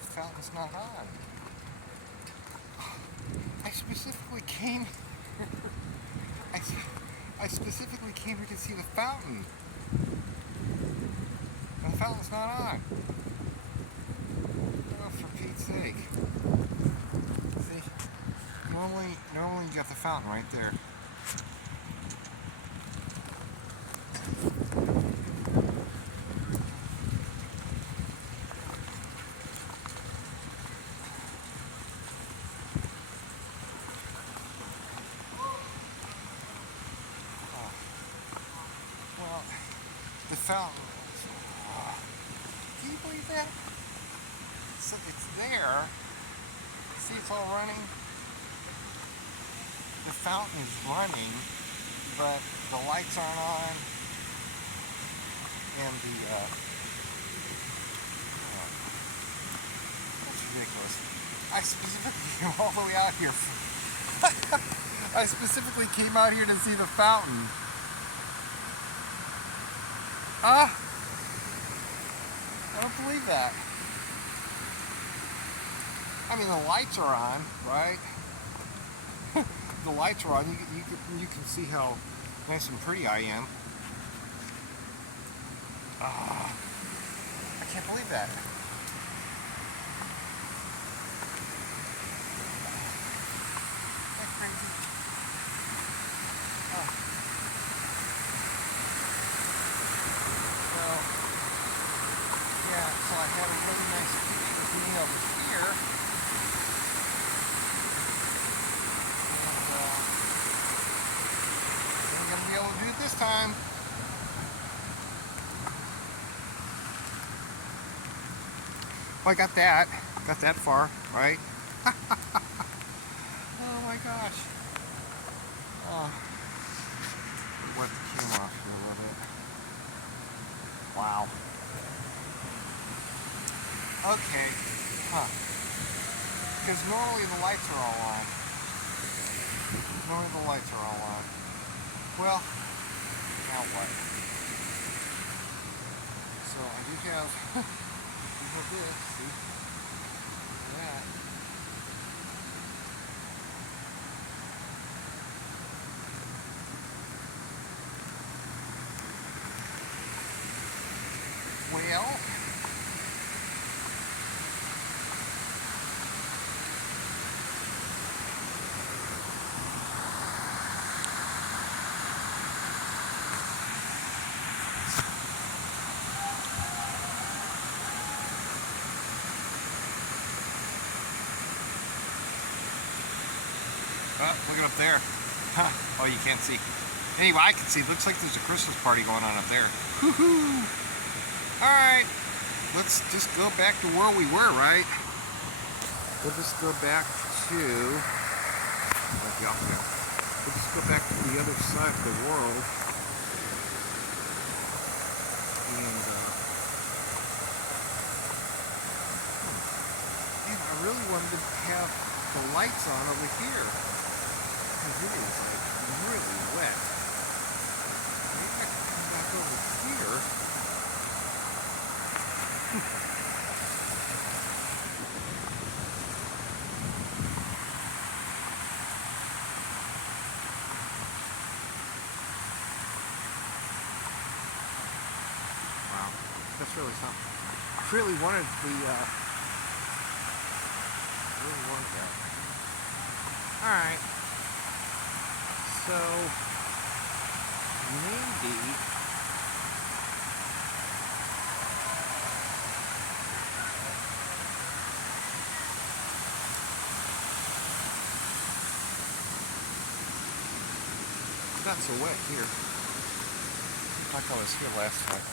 The fountain's not on. I specifically came. I specifically came here to see the fountain. And the fountain's not on. Oh, for Pete's sake. See, normally you got the fountain right there. Well, the fountain. Can you believe that? So it's there. See, it's all running. The fountain is running, but the lights aren't on, and that's ridiculous. I specifically came all the way out here. I specifically came out here to see the fountain. I don't believe that. I mean, the lights are on, right? The lights are on. You can see how nice and pretty I am. I can't believe that. That's crazy. Well, yeah, so I had a really nice picture of me over here. And I'm going to be able to do it this time. Well, I got that far, right? Oh my gosh. Wet the camera off here a little bit. Wow. Okay. Because normally the lights are all on. Well, now what? So I do have this, see? That. Well, look it up there. Oh, you can't see. Anyway, I can see. Looks like there's a Christmas party going on up there. Woohoo! Alright, let's just go back to where we were, right? We'll just go back to... We'll just go back to the other side of the world. And I really wanted to have the lights on over here. Because it is like really wet. Maybe I can come back over here. Wow, that's really something. I really wanted that. Alright. So, maybe... It's not so wet here. Like I was here last time.